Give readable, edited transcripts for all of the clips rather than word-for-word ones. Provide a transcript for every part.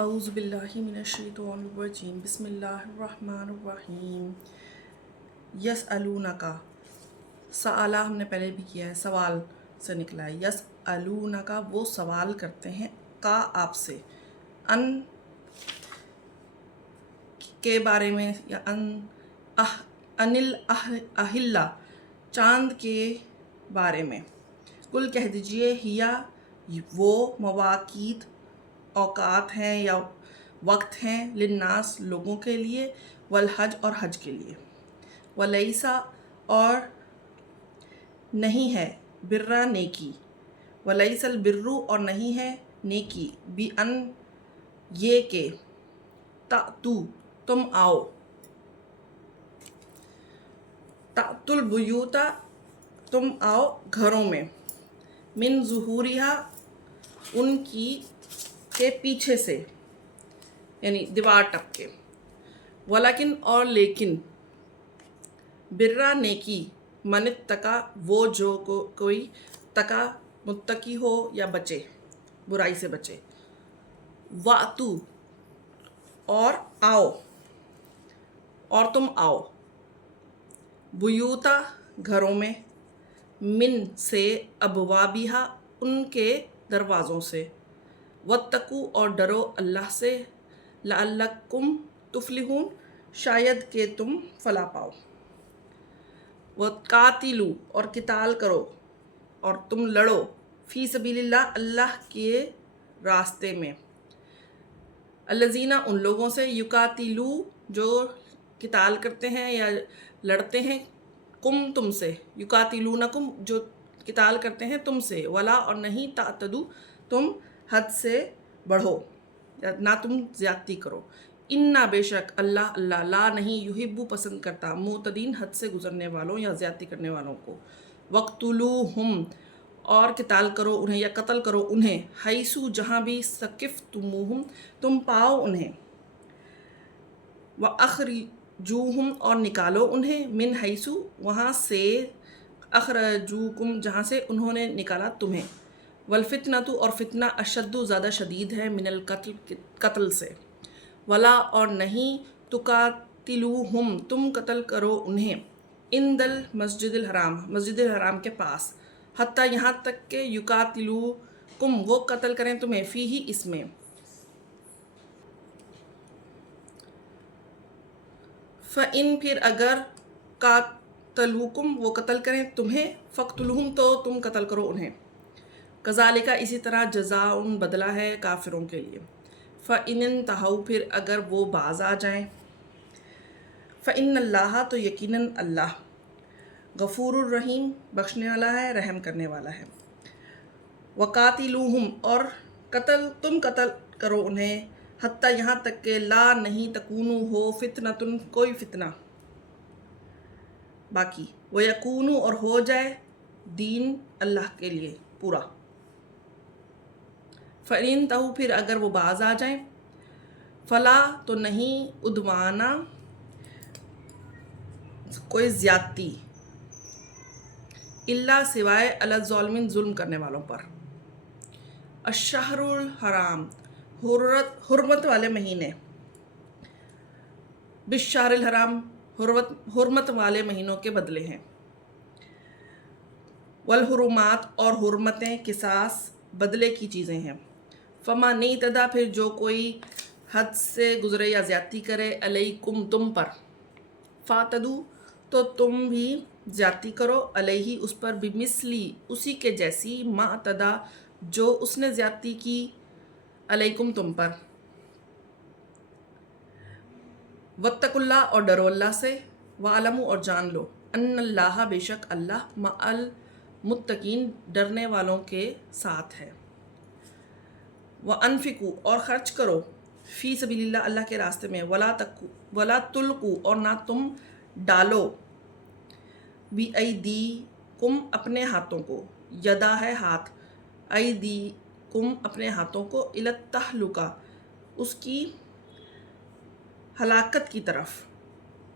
اعوذ باللہ من الشیطان الرجیم بسم اللہ الرحمن الرحیم یسألونکا سآلہ ہم نے پہلے بھی کیا ہے، سوال سے نکلا ہے۔ یسألونکا وہ سوال کرتے ہیں کا آپ سے، ان کے بارے میں، یا انل اہلہ چاند کے بارے میں۔ کل کہہ دیجئے ہیا وہ مواقیت اوقات ہیں یا وقت ہیں، للناس لوگوں کے لیے، والحج اور حج کے لیے، ولیسا اور نہیں ہے، برا نیکی، ولیس البرو اور نہیں ہے نیکی، بی ان یہ کہ، تأتو تم آؤ، تأتو البیوتا تم آؤ گھروں میں، من ظہورہا ان کی کے پیچھے سے، یعنی دیوار ٹپ کے، ولیکن اور لیکن، برا نیکی، من اتقا وہ جو کوئی تقا متقی ہو یا بچے، برائی سے بچے، واتو اور آؤ، اور تم آؤ، بیوتا گھروں میں، من سے، ابوابہا ان کے دروازوں سے، واتقوا اور ڈرو اللہ سے، لعلکم تفلحون شاید کہ تم فلاح پاؤ، وقاتلوا اور قتال کرو اور تم لڑو، فی سبیل اللہ اللہ کے راستے میں، الذین ان لوگوں سے، یقاتلو جو قتال کرتے ہیں یا لڑتے ہیں، کم تم سے، یقاتلونکم جو قتال کرتے ہیں تم سے، ولا اور نہیں، تعتدو تم حد سے بڑھو نہ تم زیادتی کرو، انا بے شک اللہ لا نہیں، یحب پسند کرتا، معتدین حد سے گزرنے والوں یا زیادتی کرنے والوں کو، وقتلوہم اور قتال کرو انہیں یا قتل کرو انہیں، حیثو جہاں بھی، ثقفتموہم تم پاؤ انہیں، وَأَخْرِجُوهُمْ اور نکالو انہیں، من حیثو وہاں سے، اخرجوکم جہاں سے انہوں نے نکالا تمہیں، والفتنۃ اور فتنہ، اشد زیادہ شدید ہے، من القتل قتل سے، ولا اور نہیں، تقاتلوہم تم قتل کرو انہیں، عند المسجد الحرام مسجد الحرام کے پاس، حتیٰ یہاں تک کہ، یقاتلوکم وہ قتل کریں تمہیں، فیہ اس میں، فَإِن پھر اگر، قاتلوکم وہ قتل کریں تمہیں، فَاقْتُلُوہُم تو تم قتل کرو انہیں، کذالک اسی طرح، جزاء بدلہ ہے کافروں کے لیے، فَإِنِ انتہوا پھر اگر وہ باز آ جائیں، فَإِنَّ اللَّهَ تو یقیناً اللہ، غفور الرحیم بخشنے والا ہے، رحم کرنے والا ہے، وقاتلوہم اور تم قتل کرو انہیں، حتیٰ یہاں تک کہ، لا نہیں، تکونو ہو، فتنۃ کوئی فتنہ باقی، ویکونو اور ہو جائے، دین اللہ کے لیے پورا، فَإِنِ انتہوا پھر اگر وہ باز آ جائیں، فلا تو نہیں، عدوانہ کوئی زیادتی، الا سوائے، علی الظالمین ظلم کرنے والوں پر، الشہر الحرام حرمت والے مہینے، بالشہر الحرام حرمت والے مہینوں کے بدلے ہیں، والحرمات اور حرمتیں، قصاص بدلے کی چیزیں ہیں، فمن اعتدی پھر جو کوئی حد سے گزرے یا زیادتی کرے، علیکم تم پر، فاعتدوا تو تم بھی زیادتی کرو، علیہ اس پر، بمثلی اسی کے جیسی، ما اعتدی جو اس نے زیادتی کی، علیکم تم پر، واتقوا اللہ اور ڈرو اللہ سے، وَاعْلَمُوا اور جان لو، ان اللہ بے شک اللہ، مع المتقین ڈرنے والوں کے ساتھ ہے، وَأَنفِقُوا اور خرچ کرو، فی سبیل اللہ اللہ کے راستے میں، ولا تلقوا اور نہ تم ڈالو، بِأَیْدِیکُم اپنے ہاتھوں کو، یدا ہے ہاتھ، ایدیکم اپنے ہاتھوں کو، الی التہلکہ اس کی ہلاکت کی طرف،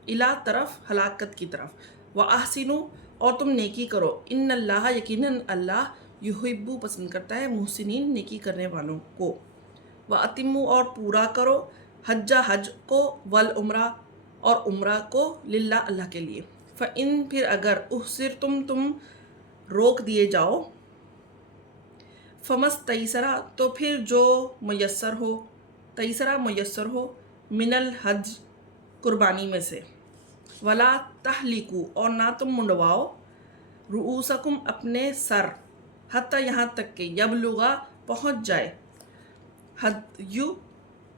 الا طرف ہلاکت کی طرف، وَأَحْسِنُوا اور تم نیکی کرو، ان اللہ یقیناً اللہ، یحب پسند کرتا ہے، محسنین نیکی کرنے والوں کو، وَأَتِمُّوا اور پورا کرو حج حج کو والعمرہ اور عمرہ کو للہ اللہ کے لیے. فَإِن پھر اگر تم روک دیے جاؤ فَمَسْتَيْسَرَ تو پھر جو میسر ہو من الحج قربانی میں سے. وَلَا تَحْلِقُوا اور نہ تم منڈواؤ رؤوسکم اپنے سر حتیٰ یہاں تک کہ یبلغا پہنچ جائے ہدیو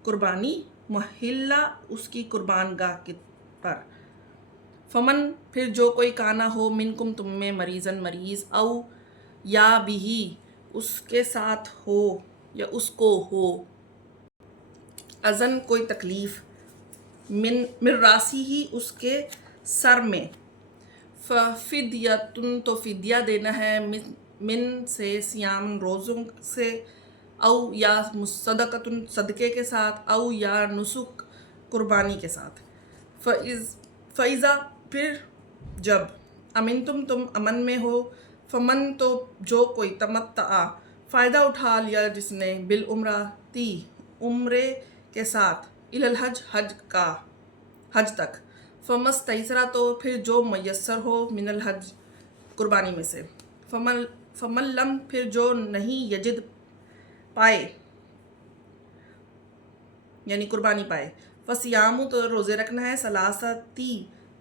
قربانی محلہ اس کی قربان گاہ پر. فمن پھر جو کوئی کانا ہو منکم تم میں مریضاً مریض او یا بھی اس کے ساتھ ہو یا اس کو ہو اذن کوئی تکلیف من راسی ہی اس کے سر میں. ففدیتن تو فدیہ دینا ہے من سے سیام روزوں سے او یا صدقتن صدقے کے ساتھ او یا نسک قربانی کے ساتھ. فَإِذَا پھر جب امنتم تم امن میں ہو فمن تو جو کوئی تمتع فائدہ اٹھا لیا جس نے بالعمرتی عمرے کے ساتھ الالحج حج تک. فَمَسْتَيْسَرَ تو پھر جو میسر ہو من الحج قربانی میں سے. فَمَن لم پھر جو نہیں یجد پائے یعنی قربانی پائے. فَصِيَامُ تو روزے رکھنا ہے ثلاثتی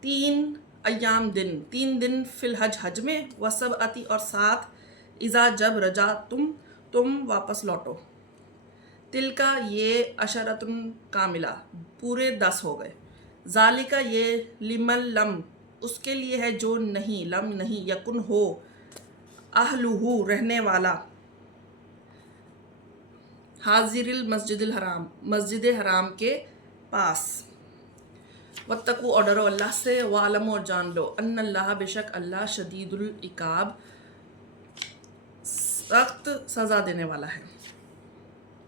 3 ایام تین دن فی الحج حج میں وسبعتی اور 7 اذا جب رجا تم واپس لوٹو. تلکا یہ عشرتن کاملہ پورے 10 ہو گئے. ذالکا یہ لمن لم اس کے لیے ہے جو نہیں یکن ہو اہلہ رہنے والا حاضر المسجد الحرام مسجد حرام کے پاس. واتقوا اور ڈرو اللہ سے وعلموا اور جان لو ان اللہ بے شک اللہ شدید العقاب سخت سزا دینے والا ہے.